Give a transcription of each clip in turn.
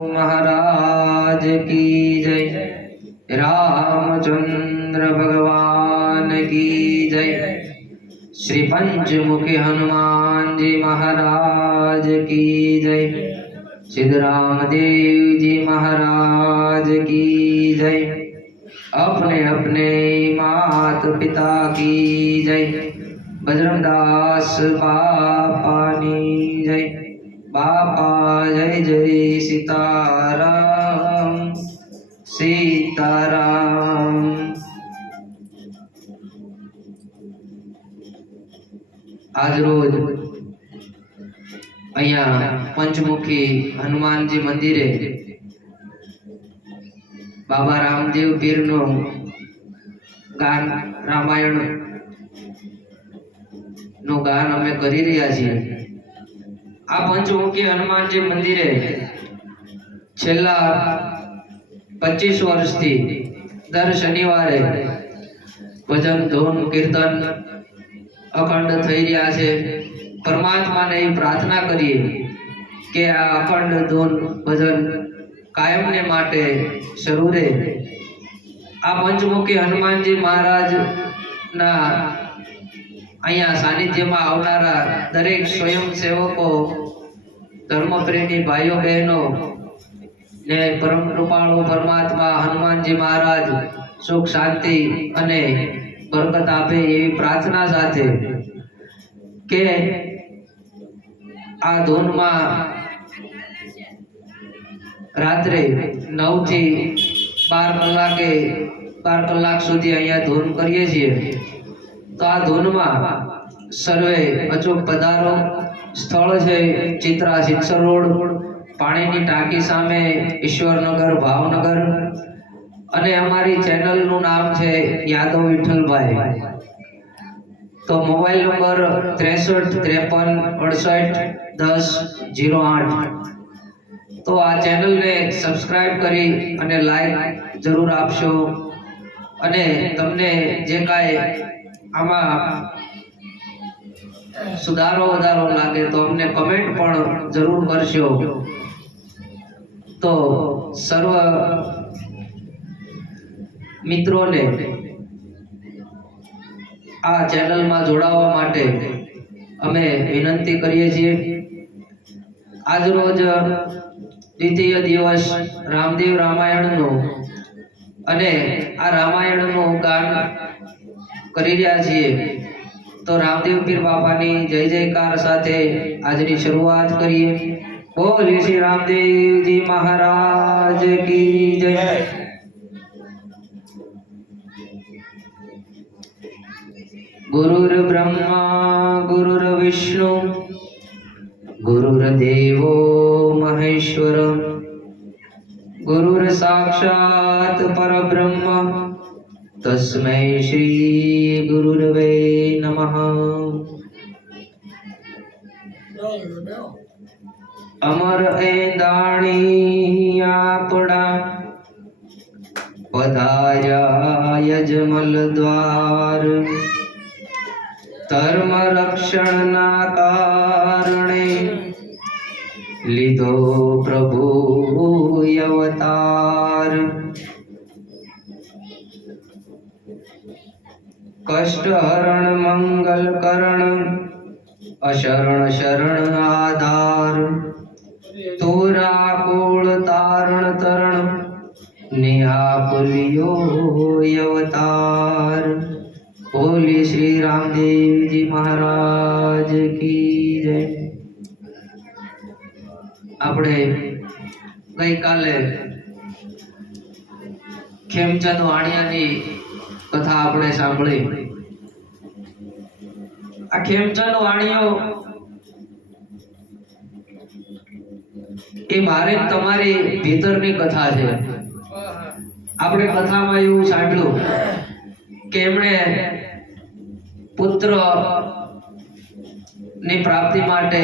महाराज की जय। रामचंद्र भगवान की जय। श्री पंचमुखी हनुमान जी महाराज की जय। सिद्धराम देव जी महाराज की जय। अपने अपने मात पिता की जय। बजरंगदास पापानी जय। बापा जय जय सीताराम सीताराम। आज रोज अहिया पंचमुखी हनुमानजी मंदिरे बाबा रामदेव पीर नो गान रामायण नो गान अमे करी रह्या छीए। आ पंचमुखी हनुमानजी मंदिरे छेल्ला 25 वर्षथी दर शनिवारे भजन धून कीर्तन अखंड थई रह्या छे। परमात्माने प्रार्थना करीए के आ अखंड धून भजन कायम ने माटे शरू रे। आ पंचमुखी हनुमानजी महाराज ना अहिया सानिध्य में आवनारा दरेक स्वयं सेवको धर्मप्रेमी भाईओ बहनों ने परम कृपाळु परमात्मा हनुमानजी महाराज सुख शांति अने बरकत आपे एवी प्रार्थना साथे के आ धून में रात्रे 9 થી 12 કલાક सुधी अहिया धून करीए छीए। तो आ धून में सर्वे अचूक पधारो। स्थल है चित्रा शिक्षर रोड, पानी की टाकी सामे ईश्वरनगर भावनगर। अने हमारी चैनल नु नाम है यादव विठल भाई। तो मोबाइल नंबर 63 53 68 10 08। तो आ चैनल ने सब्सक्राइब करी अने लाइक जरूर आपशो। अने तमने जे काई आमा सुधारो वधारो लागे तो हमने कमेंट पण जरूर करशो। तो सर्व मित्रों ने आ चैनल में जोड़ावा माटे अमे विनंती करीए छीए। आज रोज द्वितीय दिवस रामदेव रामायण नो अने आ रामायण नो गान करी रह्या छीए। तो रामदेव पीर बापानी जय जयकार साथे आजनी शुरुआत करिए। बोलिए श्री रामदेव जी महाराज की जय। गुरुर ब्रह्मा गुरुर विष्णु गुरुर्देवो महेश्वर गुरुर साक्षात् परब्रह्म तस्मै श्री गुरुर्वे नमः। अमर एदाणी आपड़ा पधार्या यजमल द्वार। धर्म रक्षण ना कारणे लीधो प्रभु अवतार। कष्ट हरण मंगल करण अशरण शरण आधार। तोरा कोल तारण तरण निहापुलियो अवतार। बोली श्री रामदेव जी महाराज की जय। आपणे गई काले खेमचंद वाणियानी कथा आपणे सांभळी। आ खेमचंद वाणियो ए मारे तमारी भीतरनी कथा छे। आपणे कथामां एवुं सांभळ्युं के एमणे पुत्र ની પ્રાપ્તિ માટે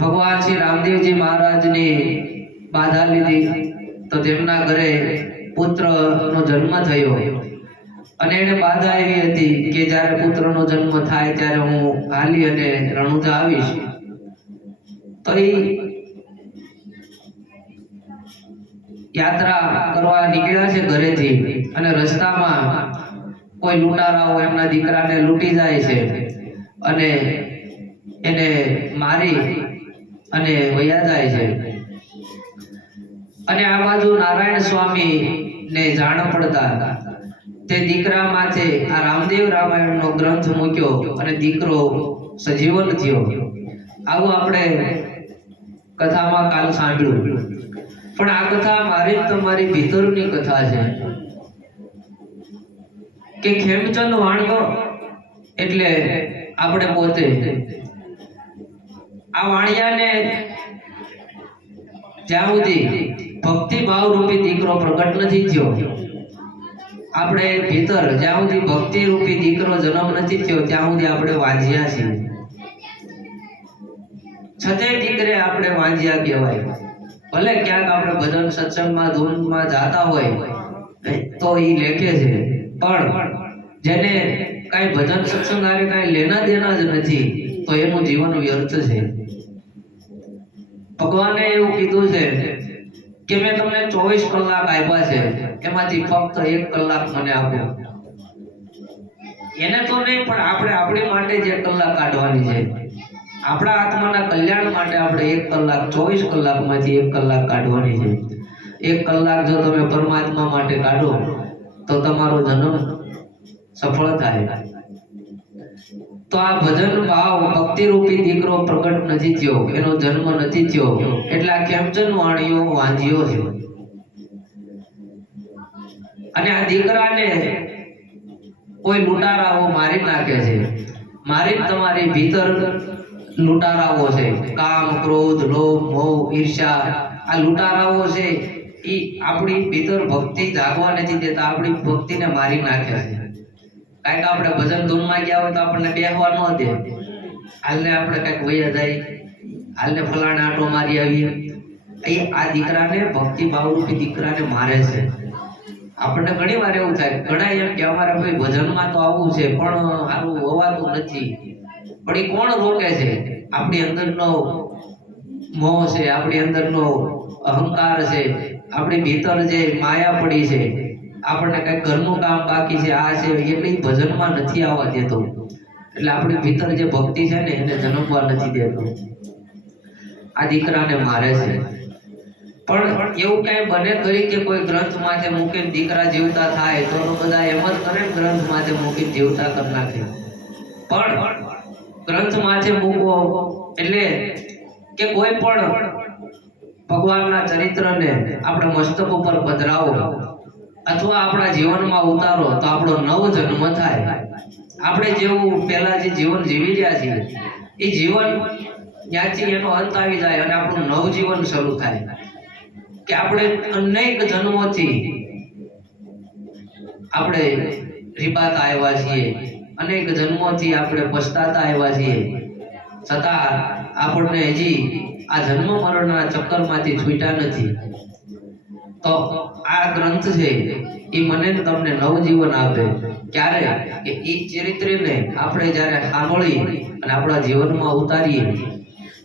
ભગવાન શ્રી રામદેવજી મહારાજની બાધા લીધી તો તેમના ઘરે પુત્રનો જન્મ થયો। અને એને બાધા એવી હતી કે જ્યારે પુત્રનો જન્મ થાય ત્યારે હું હાલી અને રણુજા આવીશ। તો એ યાત્રા કરવા નીકળ્યા છે ઘરેથી અને રસ્તામાં કોઈ લૂંટારાઓ એમના દીકરાને લૂંટી જાય છે અને એને મારી અને વયા જાય છે. અને આ બાજુ નારાયણ સ્વામી ને જાણ પડતા તે દીકરા માથે આ રામદેવ રામાયણનો ગ્રંથ મૂક્યો અને દીકરો સજીવન થયો. આવું આપણે કથામાં કાલ સાંભળ્યું. પણ આ કથા મારી તમારી ભીતરની કથા છે કે ખેમચંદ વાણિયો એટલે આપણે પોતે આ વાણિયાને જ્યાં સુધી ભક્તિ ભાવ રૂપી દીકરો પ્રગટ નથી થયો, આપણે ભીતર જ્યાં સુધી ભક્તિ રૂપી દીકરો જન્મ નથી થયો ત્યાં સુધી આપણે વાંજ્યા છીએ. છતે દીકરે આપણે વાંજ્યા કહેવાય. ભલે ક્યાંક આપણે ભજન સત્સંગમાં ધૂનમાં જાતા હોય તો ઈ લેખે છે, પણ જેને કાંઈ ભજન સત્સંગ આરે કાંઈ લેના દેના જ નથી તો એનું જીવન વ્યર્થ છે. ભગવાને એવું કીધું છે કે મેં તમને 24 કલાક આપ્યા છે, એમાંથી ફક્ત 1 કલાક મને આપો. એને તો નહીં, પણ આપણે આપણી માટે જે કલાક કાઢવાની છે, આપણા આત્માના કલ્યાણ માટે આપણે 1 કલાક 24 કલાકમાંથી 1 કલાક કાઢવાની છે. 1 કલાક જો તમે પરમાત્મા માટે કાઢો તો તમારો જન્મ સફળ થાય. તો આ ભજન ભાવ ભક્તિ રૂપી દીકરો પ્રગટ નથી થયો, એનો જન્મ નથી થયો, એટલે આ ખેમચંદ વાણિયો વાંજ્યો છે. અને આ દીકરાને કોઈ લૂંટારાઓ મારી નાખે છે. મારી તમારી ભીતર લૂંટારાઓ છે, કામ ક્રોધ લોભ મોહ ઈર્ષ્યા. આ લૂંટારાઓ છે એ આપણી ભીતર ભક્તિ જાગવા નથી દેતા, આપણી ભક્તિને મારી નાખે છે. કાંઈક આપણે ભજન ધૂનમાં ગયા હોય તો આપણને બેહવા ન દે, હાલને આપણે કાંઈક વયા જાય, હાલને ફલાણા આટો મારી આવીએ. આ દીકરાને ભક્તિ ભાવરૂપી દીકરાને મારે છે. આપણને ઘણી વાર એવું થાય, ઘણા એમ કે અમારે ભાઈ ભજનમાં તો આવવું છે પણ સારું હોવાતું નથી. પણ એ કોણ રોકે છે? આપણી અંદરનો મોહ છે, આપણી અંદરનો અહંકાર છે, આપણી ભીતર જે માયા પડી છે, આપણને કઈ ઘરનું કામ બાકી છે, આ છે, એટલે ભજનમાં નથી આવવા દેતો. એટલે આપણી ભીતર જે ભક્તિ છે ને એને જન્મવા નથી દેતો. આ દીકરાને મારે છે. પણ એવું કઈ બને કરી કે કોઈ ગ્રંથ માથે મૂકીને દીકરા જીવતા થાય તો બધા એમ જ કરે, ગ્રંથ માથે મૂકીને જીવતા કરી નાખે. પણ ગ્રંથ માથે મૂકવો એટલે કે કોઈ પણ ભગવાનના ચરિત્રને આપણે મસ્તક ઉપર પધરાવો અથવા આપણા જીવનમાં ઉતારો તો આપણો નવ જન્મ થાય. આપણે જેવું પહેલા જે જીવન જીવી રહ્યા છીએ એ જીવન ત્યાંથી એનો અંત આવી જાય અને આપણું નવ જીવન શરૂ થાય. કે આપણે અનેક જન્મોથી આપણે રીબાતા આવ્યા છીએ, અનેક જન્મોથી આપણે પછતાતા આવ્યા છીએ, છતાં આપણને હજી આ જન્મ મરણના ચક્કરમાંથી છૂટ્યા નથી. તો આ ગ્રંથ છે એ મને તમને નવજીવન આપે. ક્યારે? કે એ ચરિત્રને આપણે જ્યારે સાંભળી અને આપણા જીવનમાં ઉતારીએ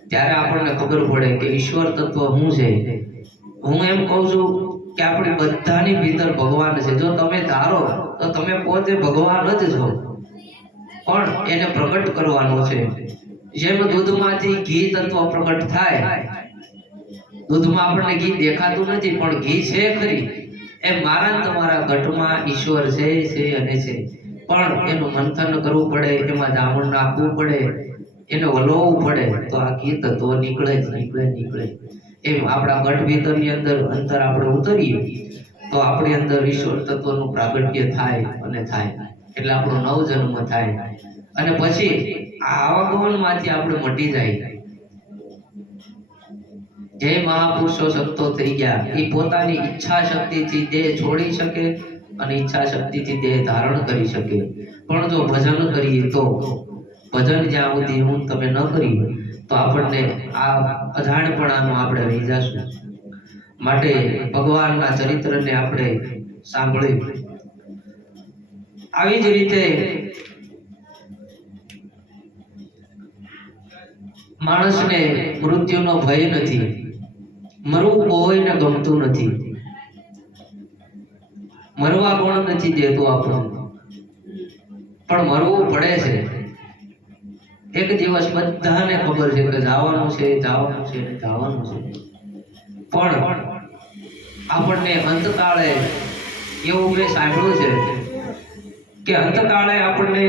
ત્યારે આપણને ખબર પડે કે ઈશ્વર તત્વ શું છે. હું એમ કહું છું કે આપણી બધાની ભીતર ભગવાન છે. જો તમે ધારો તો તમે પોતે ભગવાન જ છો, પણ એને પ્રગટ કરવાનો છે. જેમ દૂધમાંથી ઘી તત્વ પ્રગટ થાય, દૂધમાં આપણને ઘી દેખાતું નથી પણ ઘી છે ખરી, એ મારા તમારા ઘટમાં ઈશ્વર છે અને છે. પણ એનું મંથન કરવું પડે, એમાં જામણ નાખવું પડે, એને વલોવવું પડે તો આ ઘી તત્વ નીકળે જ નીકળે. એમ આપણા ઘટ ભીતરની અંદર અંતર આપણે ઉતરીએ તો આપણી અંદર ઈશ્વર તત્વનું પ્રાગટ્ય થાય અને થાય. એટલે આપણો નવ જન્મ થાય અને પછી આ આવાગમનમાંથી આપણે મટી જાય. જે મહાપુરુષો સંતો થઈ ગયા એ પોતાની ઈચ્છા શક્તિથી દેહ છોડી શકે અને ઈચ્છા શક્તિથી દેહ ધારણ કરી શકે. પણ જો ભજન કરીએ તો, ભજન જ્યાં સુધી હું તમે ન કરીએ તો આપણને આ અજાણપણામાં આપણે રહી જશું. માટે ભગવાનના ચરિત્રને આપણે સાંભળી. આવી જ રીતે માણસને મૃત્યુનો ભય નથી, મરવું કોઈને ગમતું નથી. મરવા કોણ નથી દેતું આપણને, પણ મરવું પડે છે. એક દિવસ બધાને ખબર છે કે જવાનું છે, જવાનું છે, જવાનું છે, પણ આપણને અંતકાળે એવું મેં સાંભળ્યું છે કે અંતકાળે આપણને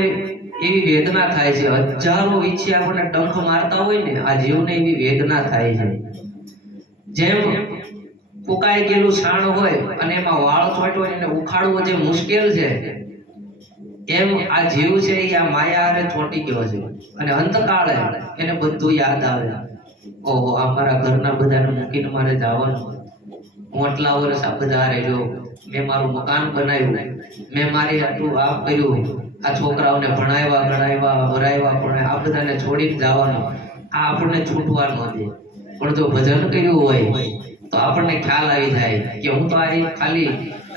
એવી વેદના થાય છે, હજારો વીછી આપણને ડંખ મારતા હોય ને આ જીવને એવી વેદના થાય છે. જેમ ફૂંકાઈ ગયેલું છાણ હોય અને એમાં વાળ ચોંટ્યો હોય એને ઉખાડવો જે મુશ્કેલ છે, એમ આ જીવ છે એ આ માયા હારે ચોંટી ગયો છે. અને અંતકાળે એને બધું યાદ આવે, ઓહો આ મારા ઘરના બધાને મૂકીને મારે જવાનું, હું આટલા વર્ષ આ બધા હારે રહ્યો, મેં મારું મકાન બનાવ્યું, મેં મારી આટલું આ કર્યું, આ છોકરાઓને ભણાવ્યા ગણાવ્યા ભરાવ્યા, પણ આ બધાને છોડીને જવાનું, આ આપણને છૂટવા ન દે. પણ જો ભજન કર્યું હોય તો આપણને ખ્યાલ આવી જાય કે હું તો આ ખાલી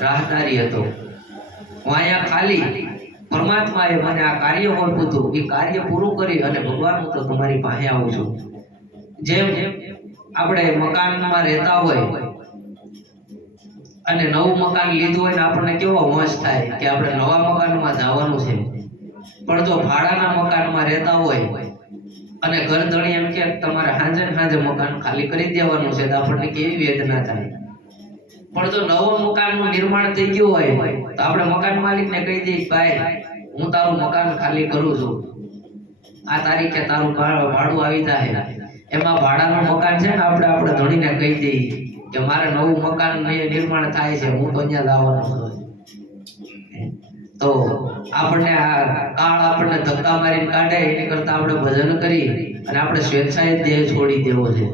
રાહદારી હતો, હું અહીંયા ખાલી પરમાત્માએ મને આ કાર્ય મળતું હતું, એ કાર્ય પૂરું કરી અને ભગવાન હું તો તમારી પાસે આવું છું. જેમ આપણે મકાનમાં રહેતા હોય અને નવું મકાન લીધું હોય ને આપણને કેવો મોજ થાય કે આપણે નવા મકાનમાં જવાનું છે, પણ જો ભાડાના મકાનમાં રહેતા હોય અને ઘરધણી એમ કે તમારે સાંજે સાંજે મકાન ખાલી કરી દેવાનું છે, તો આપણને કેવી વેદના થાય. પણ જો નવો મકાનનું નિર્માણ થઈ ગયું હોય તો આપણે મકાન માલિકને કહી દઈએ ભાઈ હું તારું મકાન ખાલી કરું છું, આ તારીખે તારું ભાડું આવી જાય. એમાં ભાડાનું મકાન છે ને આપણે આપણે ધણીને કહી દઈએ કે મારે નવું મકાન નિર્માણ થાય છે, હું તો અહીંયા લાવવાનો છું. તો આપણને આ કાળ આપણને ધક્કા મારીને કાઢે એની કરતા આપણે ભજન કરી અને આપણે સ્વેચ્છાએ દેહ છોડી દેવો છે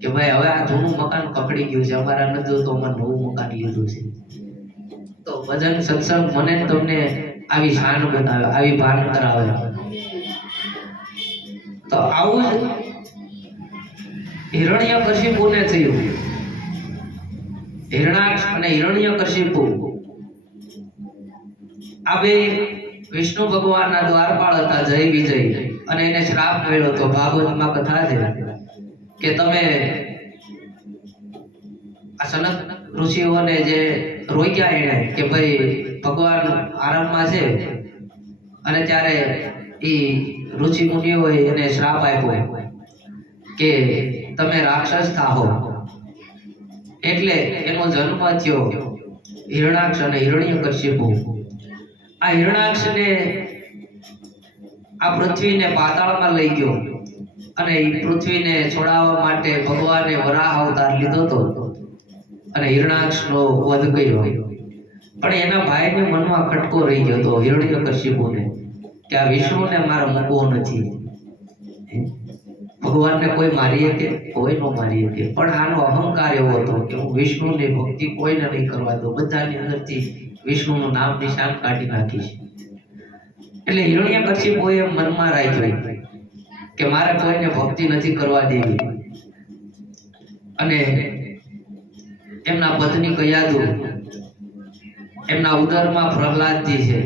કે ભાઈ હવે આ જૂનું મકાન પકડી ગયું છે, અમારા નથી જોતું, અમારે નવું મકાન લીધું છે. તો ભજન સત્સંગ મને તમને આવી શાન બતાવે, આવી ભાન કરાવે. તો આવું જ હિરણ્યકશિપુને થયું. હિરણાક્ષ અને હિરણ્યકશિપુ આ બે વિષ્ણુ ભગવાનના દ્વારપાળ હતા, જય વિજય, અને એને શ્રાપ મળ્યો હતો. ભાગવતમાં કથા છે કે તમે આ સનત ઋષિઓને જે રોક્યા એને કે ભાઈ ભગવાન આરામમાં છે, અને ત્યારે એ ઋષિ મુનિઓએ એને શ્રાપ આપ્યો કે તમે રાક્ષસ થાઓ. એટલે એનો જન્મ થયો હિરણાક્ષ અને હિરણ્યકશિપુ. આ હિરણાક્ષને આ પૃથ્વીને પાતાળમાં લઈ ગયો અને એ પૃથ્વીને છોડાવવા માટે ભગવાને વરાહ અવતાર લીધો હતો અને હિરણાક્ષનો વધ કર્યો. પણ એના ભાઈને મનમાં ખટકો રહી ગયો હતો હિરણ્યકશિપુને કે આ વિષ્ણુને મારે મૂકવો નથી. ભગવાનને કોઈ મારી શકે, કોઈ ન મારી શકે, પણ આનો અહંકાર એવો હતો કે હું વિષ્ણુની ભક્તિ કોઈને નહીં કરવા દઉં, બધાની અંદરથી વિષ્ણુનું નામ નિશાન કાઢી નાખીશ. એટલે હિરણ્યકશિપુએ મનમાં રાખ્યું કે મારે કોઈને ભક્તિ નથી કરવા દેવી. અને એમના પત્ની કયાદુ, એમના ઉદરમાં પ્રહલાદજી છે.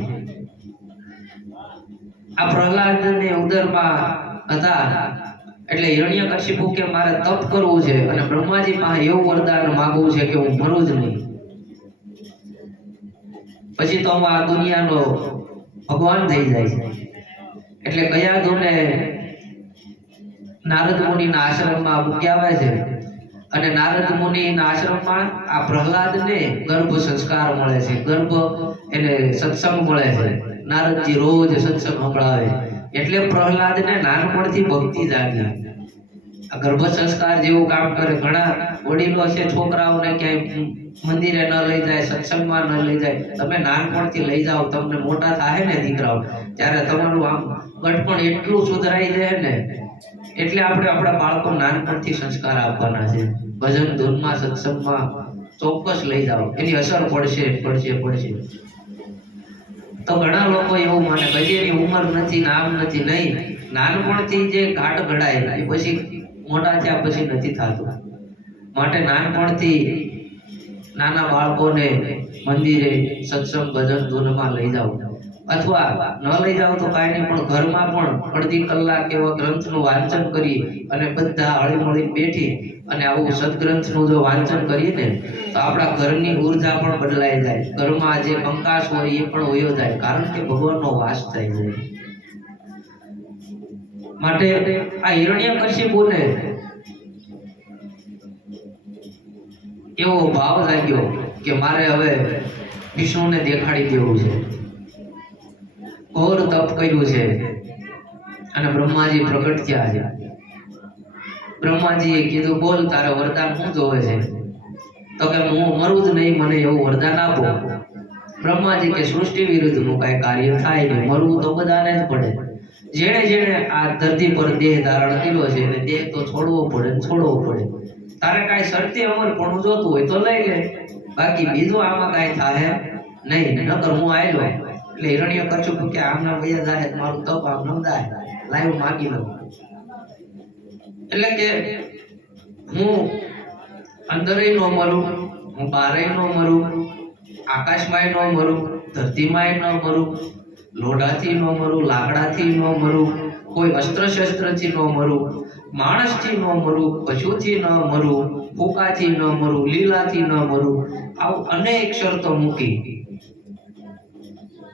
આ પ્રહલાદને ઉદરમાં હતા એટલે હિરણ્યકશિપુ કે મારે તપ કરવું છે અને બ્રહ્માજી પાસે એવું વરદાન માંગવું છે કે હું મરું જ નહીં, પછી તો હું આ દુનિયાનો ભગવાન થઈ જાય છે. એટલે કયાદુને નારદ મુનિના આશ્રમમાં મૂકી આવે છે અને નારદ મુનિના આશ્રમમાં આ પ્રહલાદને ગર્ભ સંસ્કાર મળે છે, ગર્ભ એને સત્સંગ મળે છે. નારદજી રોજ સત્સંગ સંભળાવે એટલે પ્રહલાદને નાનપણથી ભક્તિ જાગી. આ ગર્ભ સંસ્કાર જેવું કામ કરે. ઘણા વડીલો છે છોકરાઓને ક્યાંય મંદિરે ન લઈ જાય, સત્સંગમાં ન લઈ જાય, તમે નાનપણથી લઈ જાઓ, તમને મોટા થાય ને દીકરાઓ ત્યારે તમારું આમ ગઠપણ એટલું સુધરાઈ જાય ને. એટલે આપણે આપણા બાળકો નાનપણથી સંસ્કાર આપવાના છે. ભજન ધૂનમાં સત્સંગમાં ચોક્કસ લઈ જાઓ, એની અસર પડશે પડશે પડશે. તો ઘણા લોકો એવું માને કે એની ઉંમર નથી, નામ નથી. નહીં, નાનપણથી જે ઘાટ ઘડાય એ પછી મોટા થયા પછી નથી થતું. માટે નાનપણથી નાના બાળકોને મંદિરે સત્સંગ ભજન ધૂનમાં લઈ જાઓ. અથવા ન લઈ જાવ તો કાંઈ નહીં, પણ ઘરમાં પણ અડધી કલાક એવા ગ્રંથનું વાંચન કરી અને બધા હળીમળી બેઠી અને આવું સદગ્રંથનું જો વાંચન કરીએ ને તો આપણા ઘરની ઉર્જા પણ બદલાઈ જાય, ઘરમાં જે કંકાસ હોય એ પણ વયો જાય, કારણ કે ભગવાનનો વાસ થઈ જાય. માટે આ હિરણ્યકશિપુને એવો ભાવ લાગ્યો કે મારે હવે વિષ્ણુને દેખાડી દેવું છે. ઘોર તપ કર્યું છે અને બ્રહ્માજી પ્રગટ થયા છે. બ્રહ્માજીએ કીધું, બોલ તારે વરદાન શું જોવે છે? તો કે હું મરું જ નહીં, મને એવું વરદાન આપો. બ્રહ્માજી કે સૃષ્ટિ વિરુદ્ધનું કાંઈ કાર્ય થાય નહીં, મરવું તો બધાને જ પડે. જેણે જેણે આ ધરતી પર દેહ ધારણ કર્યો છે એને દેહ તો છોડવો પડે. તારે કાંઈ શરતી અમરપણું જોતું હોય તો લઈ લે, બાકી બીજું આમાં કાંઈ થાય નહીં, નકર હું આયલો. એટલે હિરણ્યકશિપુ કે આમના વયા જાય, મારું તપ આમ નમદાય, લાઈવ માગી લઉં. એટલે કે હું અંદરેય ન મરું, હું બહારેય ન મરું, આકાશમાંય ન મરું, ધરતીમાંય ન મરું, લોઢાથી ન મરું, લાકડાથી ન મરું, કોઈ અસ્ત્ર શસ્ત્રથી ન મરું, માણસથી ન મરું, પશુથી ન મરું, ફૂકાથી ન મરું, લીલાથી ન મરું. આવું અનેક શરતો મૂકી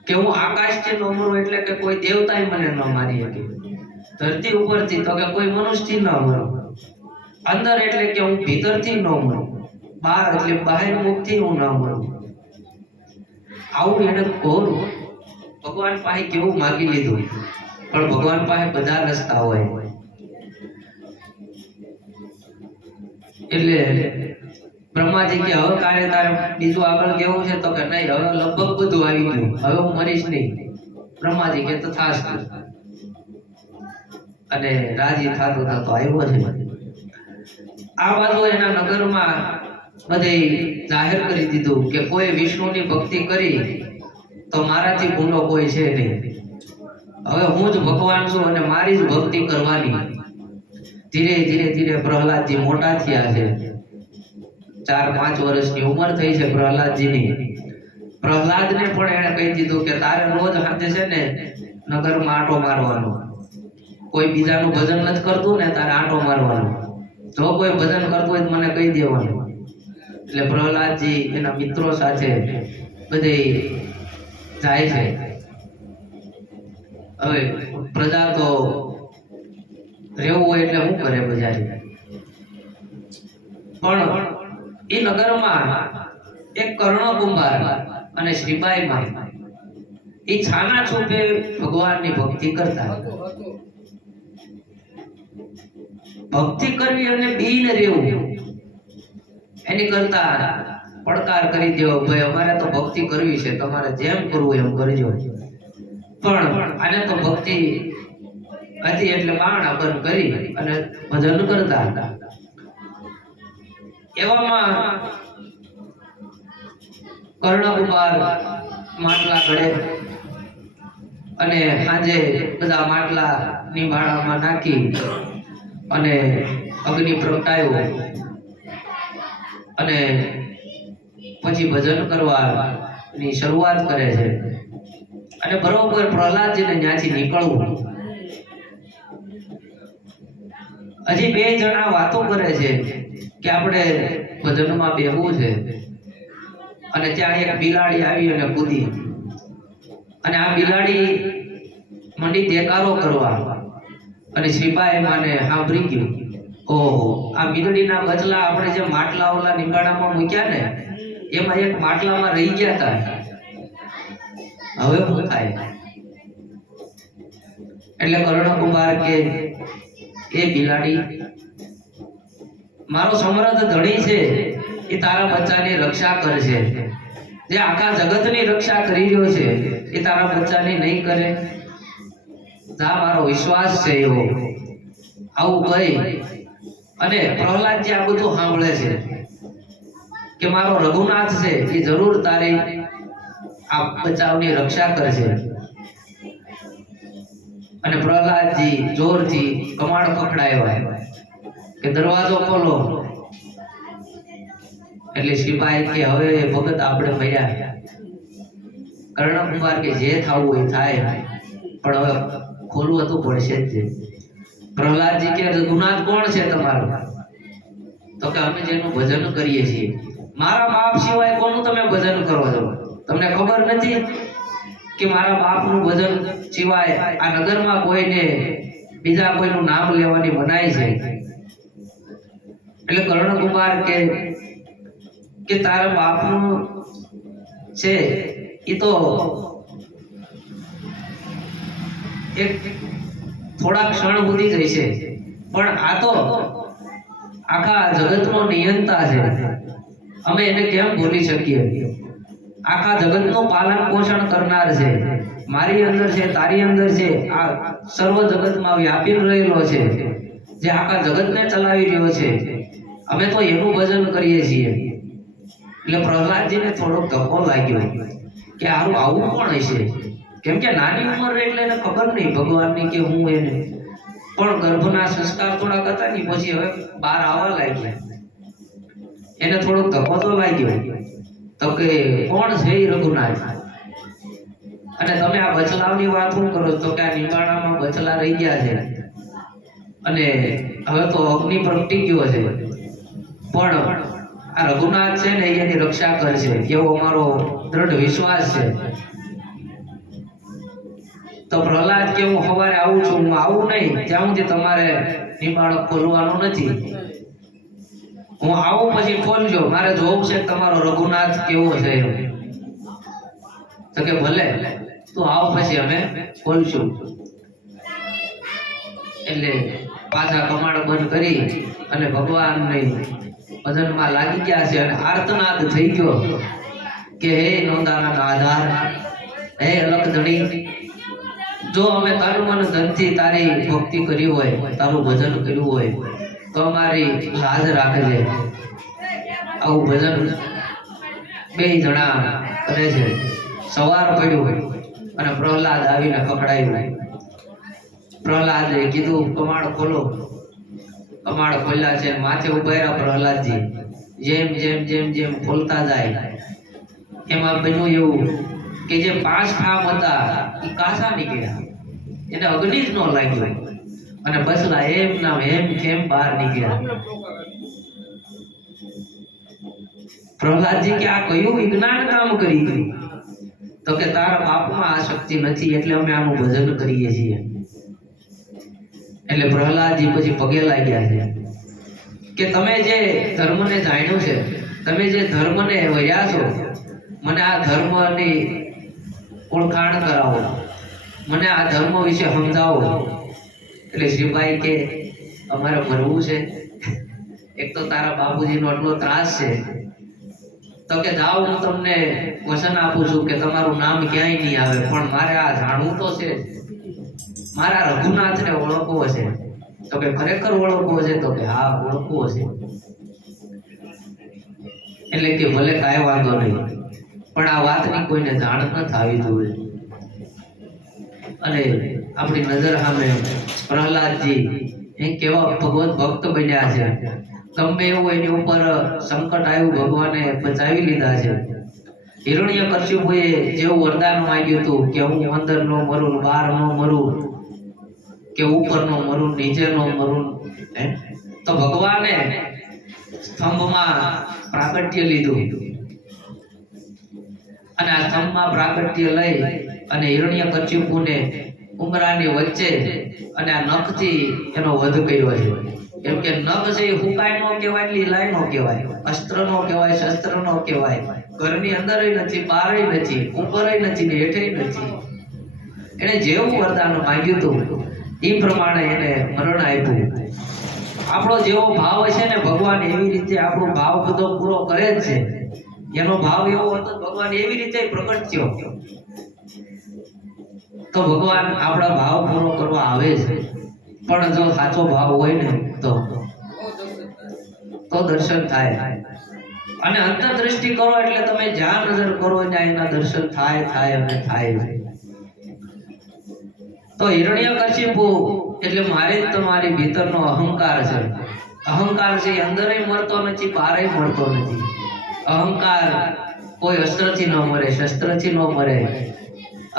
કે હું આકાશથી ન મરું એટલે કે કોઈ દેવતાય મને ન મારી શકે, ધરતી ઉપરથી તો કે કોઈ મનુષ્યથી ન મરું, અંદર એટલે કે હું ભીતરથી ન મરું, બહાર એટલે બાહ્ય મુખથી હું ન મરું. આવું એને ઘોર ભગવાન પાસે કેવું માગી લીધું. પણ ભગવાન પાસે બધા રસ્તા હોય. એટલે બ્રહ્માજી કે હવે તારે બીજું આગળ કેવું છે? તો કે નહીં, હવે લગભગ બધું આવી ગયું, હવે હું મરીશ નહીં. બ્રહ્માજી કે તથાસ્તુ. અને રાજી થતો આવ્યો છે. આ બાજુ એના નગરમાં બધે જાહેર કરી દીધું કે કોઈ વિષ્ણુની ભક્તિ કરી તો મારાથી ભૂલો કોઈ છે નહીં. હવે હું જ ભગવાન છું અને મારી જ ભક્તિ કરવાની. ધીરે ધીરે પ્રહલાદજી મોટા થયા છે. 4-5 વર્ષની ઉંમર થઈ છે પ્રહલાદજીની. પ્રહલાદને પણ એને કહી દીધું કે તારે રોજ સાંજે છે ને નગરમાં આંટો મારવાનો. કોઈ બીજાનું ભજન નથી કરતું ને તારે આંટો મારવાનો. જો કોઈ ભજન કરતું હોય તો મને કહી દેવાનું. એટલે પ્રહલાદજી એના મિત્રો સાથે બધે જાય છે. હવે પ્રજા તો રહેવું હોય એટલે શું કરે બજારી. પણ એ નગરમાં એક કર્ણકુંભાર અને શ્રીબાઈમાં એ છાના છૂપે ભગવાનની ભક્તિ કરતા. ભક્તિ કરવી અને બીન રહેવું એની કરતા પડકાર કરી દેવો, ભાઈ અમારે તો ભક્તિ કરવી છે, તમારે જેમ કરવું એમ કરજો. પણ આને તો ભક્તિ હતી એટલે બાણા બંધ કરી અને ભજન કરતા હતા. એવામાં કર્ણકુમાર માટલા ઘડે અને સાંજે બધા માટલા નિભાણામાં નાખી અને અગ્નિ પ્રગટાયો અને પછી ભજન કરવાની શરૂઆત કરે છે. અને બરોબર પ્રહલાદજીને ત્યાંથી નીકળવું. હજી 2 જણા વાતો કરે છે કે આપણે ભજનમાં બેહવું છે. અને ત્યાં એક બિલાડી આવી અને કૂદી અને આ બિલાડી મંડી દેકારો કરવા અને શ્રીબાઈ માને સાંભળી ગયું. ઓહો, આ મીંદડીના બચલા આપણે જે માટલા ઓલા નિંબાડામાં મૂક્યા ને એમાં એક માટલામાં રહી ગયા હતા. હવે શું થાય? એટલે કર્ણકુમાર કે એ બિલાડી, મારો સમૃદ્ધ ધણી છે, એ તારા બચ્ચાની રક્ષા કરશે. જે આખા જગતની રક્ષા કરી રહ્યો છે એ તારા બચ્ચાની નહીં કરે? જા, મારો વિશ્વાસ છે એવો. આવું કહી અને પ્રહલાદજી આ બધું સાંભળે છે કે મારો રઘુનાથ છે એ જરૂર તારી આ બચાવની રક્ષા કરશે. અને પ્રહલાદજી જોરથી કમાડ પકડાયો કે દરવાજો ખોલો. એટલે શ્રીબાઈ કે હવે ભગત આપણે મર્યા, કર્ણકુમાર કે જે થવું એ થાય, પણ હવે ખોલવું તો પડશે જ. પ્રહલાદજી કે રઘુનાથ કોણ છે તમારો? તો કે અમે જેનું ભજન કરીએ છીએ. મારા બાપ સિવાય કોનું તમે ભજન કરો છો? તમને ખબર નથી કે મારા બાપનું ભજન સિવાય આ નગરમાં કોઈને બીજા કોઈનું નામ લેવાની મનાઈ છે? એટલે કર્ણકુમાર કે તારા બાપનું છે એ તો એક થોડા ક્ષણ સુધી જ છે, પણ આ તો આખા જગતનો નિયંતા છે. અમે એને કેમ ભૂલી શકીએ? આખા જગતનું પાલન પોષણ કરનાર છે. મારી અંદર છે, તારી અંદર છે, આ સર્વ જગતમાં વ્યાપી રહેલો છે, જે આખા જગતને ચલાવી રહ્યો છે. અમે તો એનું ભજન કરીએ છીએ. એટલે પ્રહલાદજીને થોડોક ધક્કો લાગ્યો કે આવું કોણ હશે? કેમ કે નાની ઉંમર એટલે એને ખબર નહીં ભગવાનની કે હું એને, પણ ગર્ભના સંસ્કાર થોડાક હતા ને પછી હવે બહાર આવવા લાગ્યા. એને થોડોક ધક્કો તો લાગ્યો. તો કે કોણ છે એ રઘુનાથ? અને તમે આ બચલાવની વાત શું કરો? તો કે આ નિબાણામાં બચલા રહી ગયા છે અને હવે તો અગ્નિ પ્રગટી ગયો છે, પણ આ રઘુનાથ છે ને એની રક્ષા કરશે એવો અમારો દ્રઢ વિશ્વાસ છે. તો પ્રહલાદ કે હું સવારે આવું છું, હું આવું નહીં ત્યાં સુધી તમારે નિબાણો ખોલવાનું નથી. હું આવું પછી ખોલજો, મારે જોવું છે તમારો રઘુનાથ કેવો છે. તો કે ભલે તું આવ પછી અમે ખોલશું. એટલે પાછા કમાડ બંધ કરી અને ભગવાનની ભજનમાં લાગી ગયા છે અને આર્તનાદ થઈ ગયો કે હે નોંદાના આધાર, હે અલકધણી, જો અમે તારું મન ધનથી તારી ભક્તિ કરી હોય, તારું ભજન કર્યું હોય તો અમારી લાજ રાખજે. આવું ભજન બે જણા કરે છે. સવાર પડ્યું અને પ્રહલાદ આવીને પકડાયું. પ્રહલાદે કીધું કમાડ ખોલો. કમાડ ખોલ્યા છે. માથે ઉભા રહ્યા પ્રહલાદજી. જેમ જેમ જેમ જેમ ખોલતા જાય એમાં બન્યું એવું કે જે 5 ઠામ હતા એ કાસા નીકળ્યા. એને અગ્નિ જ ન લાગ્યો અને બસલા એમ નામ એમ કેમ બહાર નીકળ્યા. પ્રહલાદજી કે આ કયું વિજ્ઞાન કામ કરી ગયું? તો કે તારા બાપમાં આ શક્તિ નથી એટલે અમે આનું ભજન કરીએ છીએ. એટલે પ્રહલાદજી પછી પગે લાગ્યા છે કે તમે જે ધર્મને જાણ્યું છે, તમે જે ધર્મને વર્યા છો, મને આ ધર્મની ઓળખાણ કરાવો, મને આ ધર્મ વિશે સમજાવો. એટલે શ્રીભાઈ કે અમારે મરવું છે, એક તો તારા બાપુજીનો આટલો ત્રાસ છે. તો કે જાઓ હું તમને વચન આપું છું કે તમારું નામ ક્યાંય નહીં આવે, પણ મારે આ જાણવું તો છે, મારા રઘુનાથને ઓળખવો છે. તો કે ખરેખર ઓળખવો છે? તો કે હા ઓળખવો છે. એટલે કે ભલે કાંઈ વાંધો નહીં, પણ આ વાતની કોઈને જાણ ન થવી જોઈએ. અને આપણી નજર સામે પ્રહલાદજી એ કેવા ભગવત ભક્ત બન્યા છે. ગમે એવું એની ઉપર સંકટ આવ્યું ભગવાને બચાવી લીધા છે. હિરણ્યકશ્યપુએ જેવું વરદાન માંગ્યું હતું કે હું અંદર નો મરું, બહાર નો મરું, કે ઉપર નો મરું, નીચે નો મરું, તો ભગવાને સ્તંભમાં પ્રાગટ્ય લીધું અને આ સ્તંભમાં પ્રાગટ્ય લઈ અને હિરણ્યકશ્યપુને ઉમરાની વચ્ચે અને આ નખથી એનો વધ કર્યો છે. કેમ કે નખ છે એ હુકાય નો કહેવાય, લીલાય નો કહેવાય, અસ્ત્ર નો કહેવાય, શસ્ત્ર નો કહેવાય. ઘરની અંદર નથી, બહાર નથી, ઉપર નથી ને હેઠે નથી. એને જેવું વરદાન માંગ્યું હતું એ પ્રમાણે એને મરણ આપ્યું. આપણો જેવો ભાવ છે ને ભગવાન એવી રીતે આપણો ભાવ બધો પૂરો કરે જ છે. એનો ભાવ એવો હતો ભગવાન એવી રીતે પ્રગટ થયો. તો ભગવાન આપણા ભાવ પૂરો કરવા આવે છે, પણ જો સાચો ભાવ હોય ને તો દર્શન થાય. અને અંતરદ્રષ્ટિ કરો એટલે તમે જ્યાં નજર કરો ત્યાં એના દર્શન થાય અને થાય. તો હિરણ્યકશ્યપુ એટલે મારે જ તમારી ભીતરનો અહંકાર છે. અહંકાર છે એ અંદરય મળતો નથી, બહારય મળતો નથી. અહંકાર કોઈ અસ્ત્રથી ન મરે, શસ્ત્રથી ન મરે,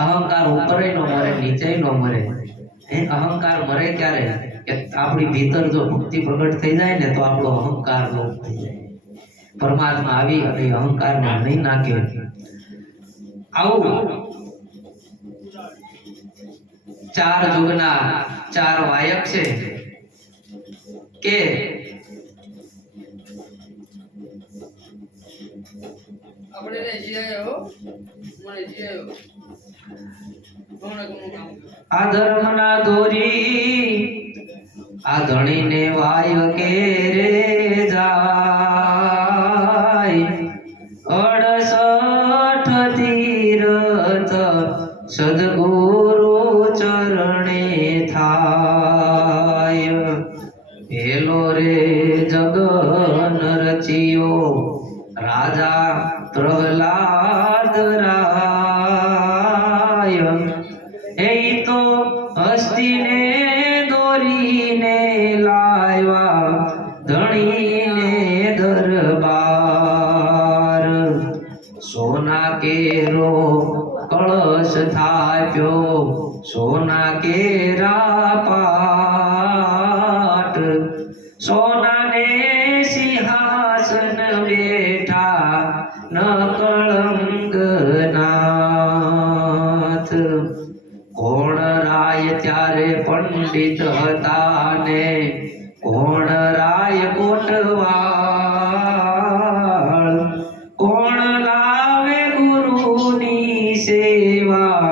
અહંકાર ઉપર ન મરે, નીચે ન મરે. અહંકાર મરે ક્યારે? કે આપણી ભીતર જો ભક્તિ પ્રગટ થઈ જાય ને તો આપણો અહંકાર લોપ થઈ જાય. પરમાત્મા આવી અને અહંકારને નહીં નાખે. આવું ચાર યુગના ચાર વાયક છે કે આપણે રે જીયાયો મને જીયાયો કોણ કામ આ ધર્મના દોરી આ ધણીને વાય કે રે જાય 68 તીરથ સદગુરુ ચરણે થાય. હેલો રે જગન રચિયો રાજા પ્રહલાદ રાય. એ તો હસ્તીને દોરીને લાવ્યા ધણીને દરબાર. સોના કેરો કળશ થાપ્યો, સોના કેરા પાટ, સોનાને સિંહાસન બેઠા ન કળંગનાથ. કોણ રાય ત્યારે પંડિત હતા ને કોણ રાય કોટવાળ. કોણ લાવે ગુરુની સેવા,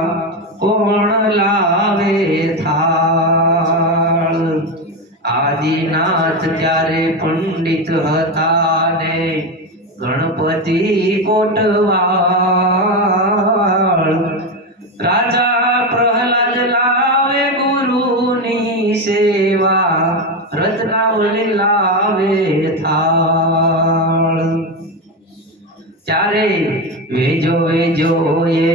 કોણ લાવે થાળ. આદિનાથ ત્યારે પંડિત હતા ને ગણપતિ કોટવાળ. રાજા પ્રહલાદ લાવે ગુરુની સેવા, રત્નાવલી લાવે થાળ. ત્યારે વેજો વેજો એ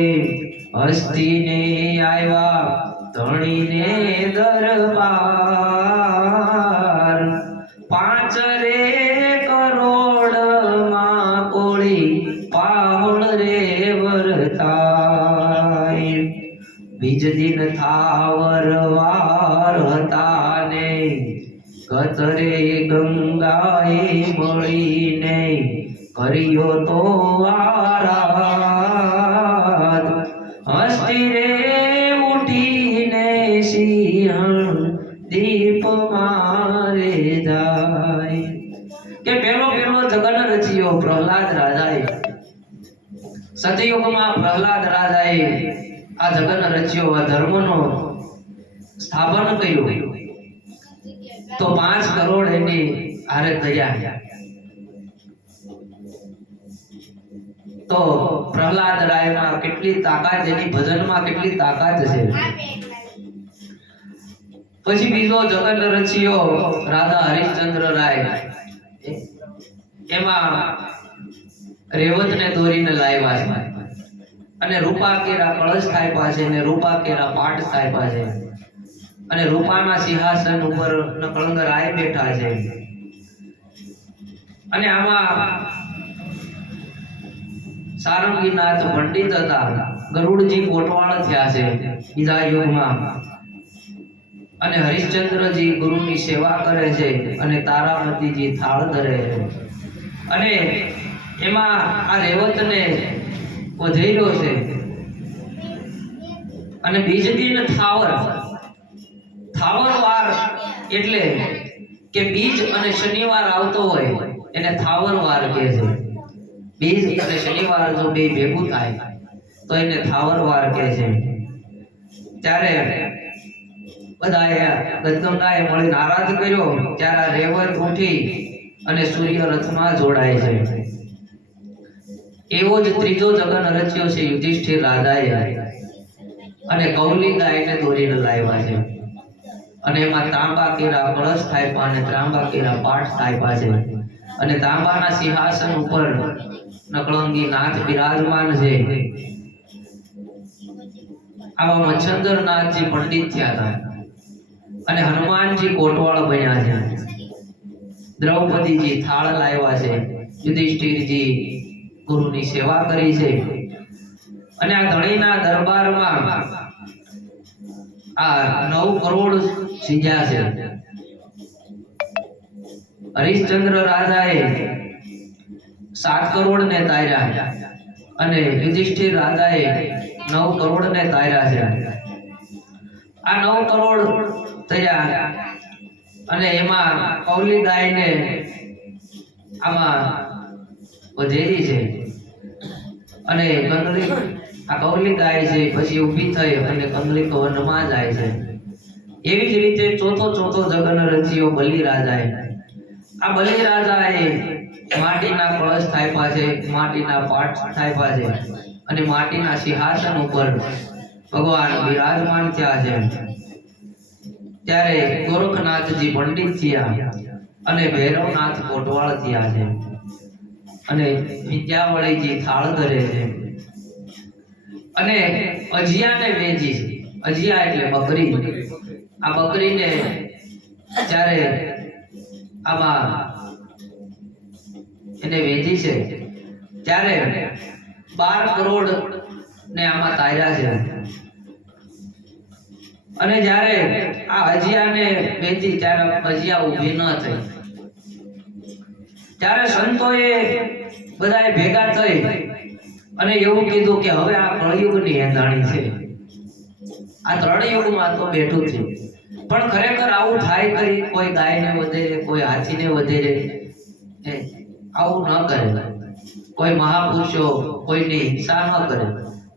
હસ્તીને આવ્યા ધણીને દરબાર. 5 રે કરોડમાં કોળી પાવળ રે વર્તાય. બીજ દિન થાવર વાર હતા ને ગતરે ગંગાએ મળીને કર્યો તો આરાધ. હસ્તી રે ઉઠીને સિંહણ દીપ મારે જાય. કે પેલો જગન રચ્યો પ્રહલાદ રાજાએ. સતયુગમાં પ્રહલાદ રાજાએ આ જગન રચ્યો, આ ધર્મનો સ્થાપન કર્યું. તો 5 કરોડ એની હારે તૈયાર. તો પ્રહલાદ રાયમાં કેટલી તાકાત, એની ભજનમાં કેટલી તાકાત છે. પછી બીજો જગન રચ્યો રાધા હરિશ્ચંદ્ર રાય. એમાં રેવતને દોરીને લાવ્યા છે અને રૂપા કેરા કળશ થાપ્યા છે અને રૂપા કેરા પાટ થાપ્યા છે અને રૂપાના સિંહાસન ઉપર નકળંગ રાય બેઠા છે. અને આમાં સારંગીનાથ પંડિત હતા, ગરુડજી કોટવાળ થયા છે બીજા યુગમાં. અને હરિશ્ચંદ્રજી ગુરુની સેવા કરે છે અને તારામતીજી થાળ ધરે છે. અને એમાં આ રેવતને વધેર્યો છે. અને બીજ દિન થાવર વાર એટલે કે બીજ અને શનિવાર આવતો હોય એને થાવર વાર કહે છે. બીજ અને શનિવાર જો બે ભેગું થાય તો એને થાવર વાર કહે છે. ત્યારે બધાએ ગજગંગાએ મળી નારાજ કર્યો. ત્યારે રેવત ઉઠી અને સૂર્ય રથમાં જોડાય છે. એવો જ ત્રીજો જગન રચ્યો છે યુધિષ્ઠિર રાજાએ. અને કૌલી ગાયને દોરીને લાવ્યા છે અને એમાં તાંબા કેરા કળશ થાપ્યા અને ત્રાંબા કેરા પાઠ થાપ્યા છે. અને તાંબાના સિંહાસન ઉપર નકળંગી નાથ બિરાજમાન છે. આવા મચ્છંદરનાથજી પંડિત થયા હતા અને હનુમાનજી કોટવાળ બન્યા છે. દ્રૌપદીજી થાળ લાવ્યા છે, યુધિષ્ઠિરજી ગુરુની સેવા કરી છે અને આ ધણીના દરબારમાં આ 9 કરોડ સીધ્યા છે. હરિશ્ચંદ્ર રાજાએ 7 કરોડ ને તાર્યા અને યુધિષ્ઠિર રાજાએ 9 કરોડ ને તાર્યા છે. આ 9 કરોડ થયા અને એમાં કૌલી ગાયને આમાં વધેરી છે અને કંગલી આ કૌલી ગાય છે પછી ઊભી થઈ અને કંગલી વનમાં જાય છે. એવી જ રીતે ચોથો જગન રચ્યો બલિ રાજાએ. આ બલિ રાજાએ માટીના કળશ થાપ્યા છે, માટીના પાટ થાપ્યા છે અને માટીના સિંહાસન ઉપર ભગવાન બિરાજમાન થયા છે. ત્યારે ગોરખનાથજી પંડિત થયા અને ભૈરવનાથ કોટવાળ થયા છે અને વિદ્યાવળીજી થાળ ધરે છે અને અજિયાને વેચી છે. અજિયા એટલે બકરી. આ બકરીને જ્યારે આમાં એને વેચી છે ત્યારે 12 કરોડ ને આમાં તાર્યા છે. અને જ્યારે આ અજિયાને વેચી ત્યારે અજિયા ઊભી ન થઈ. ત્યારે સંતોએ બધાએ ભેગા થઈ અને એવું કીધું કે હવે આ કળયુગની એંધાણી છે. આ 3 યુગમાં તો બેઠું છે પણ ખરેખર આવું થાય કરી કોઈ ગાયને વધેરે, કોઈ હાથીને વધેરે આવું ન કરે. કોઈ મહાપુરુષો કોઈની હિંસા ન કરે.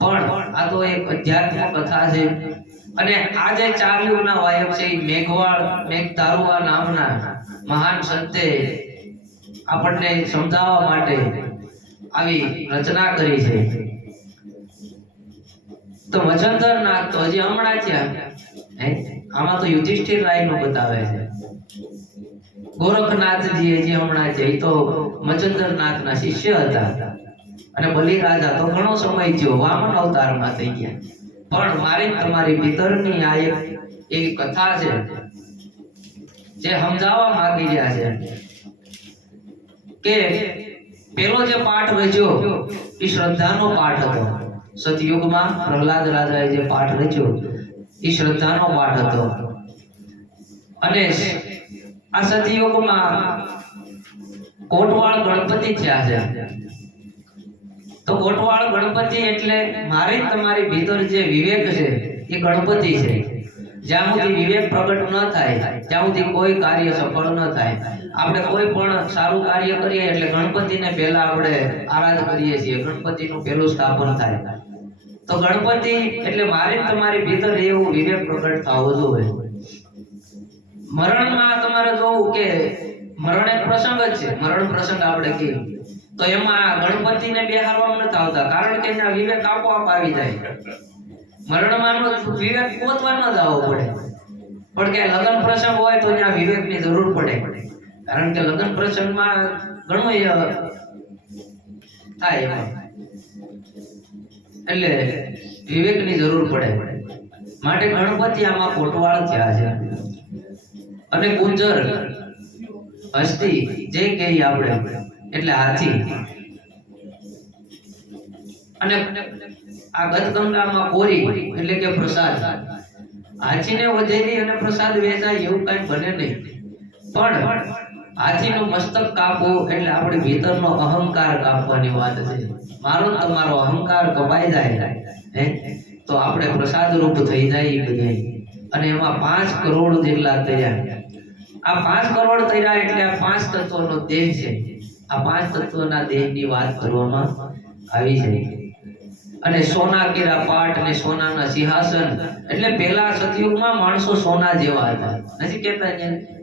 પણ આ તો એક અધ્યાત્મ કથા છે અને આ જે 4 યુગના વાયક છે એ મેઘધારુઆ નામના મહાન સંતે આપણને સમજાવવા માટે આવી રચના કરી છે. તો મચંદરનાથ તો હજી હમણાં થયા. આમાં તો યુધિષ્ઠિર રાયનું બતાવે છે. ગોરખનાથજી હજી હમણાં છે. એ તો મચંદરનાથના શિષ્ય હતા અને બલિ રાજા તો ઘણો સમય થયો, વામન અવતારમાં થઈ ગયા. પણ મારી તમારી ભીતરની આ એક એવી કથા છે જે સમજાવવા માંગી રહ્યા છે કે પેલો જે પાઠ રચ્યો એ શ્રદ્ધાનો પાઠ હતો. સતયુગમાં પ્રહલાદ રાજાએ જે પાઠ રચ્યો એ શ્રદ્ધાનો પાઠ હતો અને આ સતયુગમાં કોટવાળ ગણપતિ થયા છે. તો કોટવાળ ગણપતિ એટલે મારી તમારી ભીતર જે વિવેક છે એ ગણપતિ છે. જ્યાં સુધી વિવેક પ્રગટ ન થાય ત્યાં સુધી કોઈ કાર્ય સફળ ન થાય. આપણે કોઈ પણ સારું કાર્ય કરીએ એટલે ગણપતિને પહેલા આપણે આરાધ કરીએ છીએ. ગણપતિનું પહેલું સ્થાપન થાય. તો ગણપતિ એટલે મારી તમારી ભીતર એવું વિવેક પ્રગટ થવો જોઈએ. મરણમાં તમારે જોવું કે મરણ એક પ્રસંગ જ છે. મરણ પ્રસંગ આપણે કહીએ તો એમાં ગણપતિને બેહારવામાં નથી આવતા કારણ કે એના વિવેક આપોઆપ આવી જાય. મરણમાં વિવેક ગોતવા ન જવો પડે. પણ કે લગ્ન પ્રસંગ હોય તો ત્યાં વિવેકની જરૂર પડે કારણ કે લગ્ન પ્રસંગમાં ઘણું થાય એમાં એટલે વિવેકની જરૂર પડે. માટે ગણપતિ આમાં કોટવાળ થયા છે અને ગુંજર હસ્તી જે કહીએ આપણે એટલે હાથી અને આ ગદગંગામાં કોરી એટલે કે પ્રસાદ. હાથીને વધેરી અને પ્રસાદ વેચાય એવું કઈ બને નહીં. પણ હાથીનું મસ્તક કાપવું એટલે આપણી ભીતરનો અહંકાર કાપવાની વાત છે. મારો તમારો અહંકાર કપાઈ જાય તો આપણે પ્રસાદ રૂપ થઈ જાય બધે. અને એમાં 5 કરોડ જેટલા તૈયાર. આ 5 કરોડ તૈયાર એટલે આ 5 તત્વોનો દેહ છે. આ 5 તત્વોના દેહની વાત કરવામાં આવી છે. અને સોના કેરા પાટ અને સોનાના સિંહાસન એટલે પહેલા સતયુગમાં માણસો સોના જેવા હતા. નથી કહેતા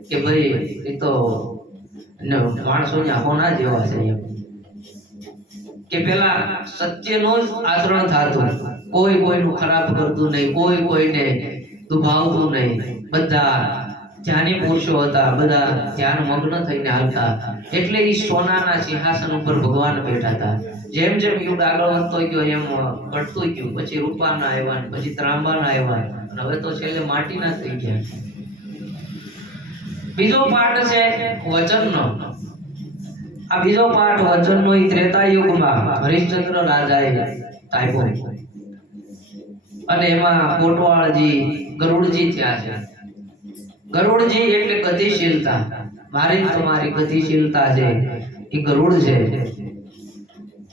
કે ભાઈ એ તો માણસો સોના જેવા છે એમ. કે પેલા સત્યનું જ આચરણ થતું. કોઈ કોઈનું ખરાબ કરતું નહીં, કોઈ કોઈને દુભાવતું નહીં. બધા ધ્યાની પુરુષો હતા, બધા ધ્યાન મગ્ન થઈને હાલતા. એટલે એ સોનાના સિંહાસન ઉપર ભગવાન બેઠા હતા. જેમ જેમ યુગ આગળ વધતો ગયો એમ ઘટતું ગયું. પછી રૂપાના આવ્યા, પછી ત્રાંબાના આવ્યા અને હવે તો છેલ્લે માટીના થઈ ગયા. બીજો પાઠ છે વચનનો. આ બીજો પાઠ વચનનો ઈ ત્રેતા યુગમાં હરિશ્ચંદ્ર રાજાએ આપ્યો અને એમાં કોટવાળજી ગરુડજી થયા છે. ગરુડજી એટલે ગતિશીલતા. મારી તમારી ગતિશીલતા છે એ ગરુડ છે.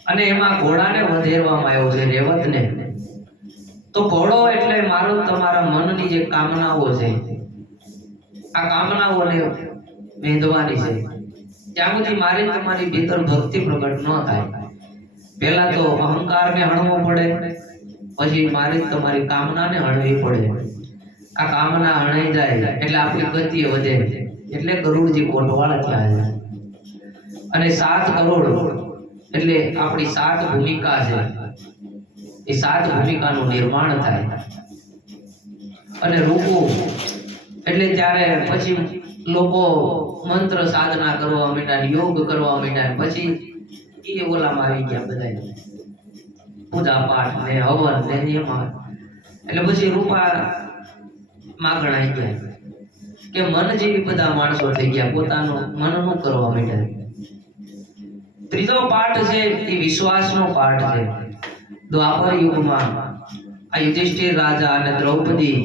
અને એમાં ઘોડાને વધેરવામાં આવ્યો છે, રેવતને. તો ઘોડો એટલે મારો તમારા મનની જે કામનાઓ છે, આ કામનાઓને વેંધવાની છે. ત્યાં સુધી મારી તમારી ભીતર ભક્તિ પ્રગટ ન થાય. પહેલા તો અહંકારને હણવો પડે, પછી મારી તમારી કામનાને હણવી પડે. આ કામના હણાઈ જાય એટલે આપણી ગતિ વધે. એટલે ગરુડજી કોટવાળા થયા છે. અને 7 કરોડ એટલે આપણી 7 ભૂમિકા છે. એ 7 ભૂમિકાનું નિર્માણ થાય. અને રૂપો એટલે ત્યારે પછી લોકો મંત્ર સાધના કરવા માંડ્યા, યોગ કરવા માંડ્યા. પછી એ ઓલામાં આવી ગયા બધા, પૂજા પાઠ ને હવન ને નિયમન. એટલે પછી રૂપા માગણ આવી ગયા કે મન જેવી બધા માણસો થઈ ગયા, પોતાનું મનનું કરવા માંડ્યા. ત્રીજો પાઠ છે એ વિશ્વાસનો પાઠ છે. દ્વાપર યુગમાં આ યુધિષ્ઠિર રાજા અને દ્રૌપદી,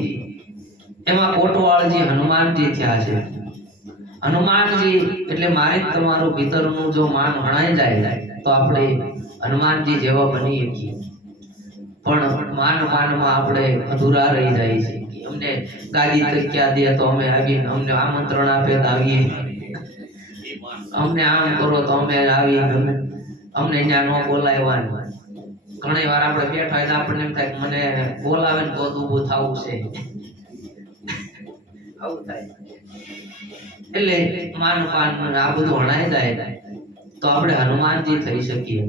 એમાં કોટવાળજી હનુમાનજી થયા છે. હનુમાનજી એટલે મારે તમારું ભીતરનું જો માન હણાઈ જાય તો આપણે હનુમાનજી જેવા બની શકીએ. પણ માનમાં આપણે અધૂરા રહી જાય છે. અમને ગાદી તક્યા દે તો અમે આવીએ, અમને આમંત્રણ આપે તો આવીએ, અમને આમ કરો તો અમે આવીએ, અમને અહીંયા ન બોલાવ્યા. ઘણી વાર આપણે બેઠા હોય તો આપણને એમ થાય મને બોલાવે ને તો ઊભું થવું છે, આવું થાય. એટલે માન પાન આ બધું હણાઈ જાય તો આપણે હનુમાનજી થઈ શકીએ.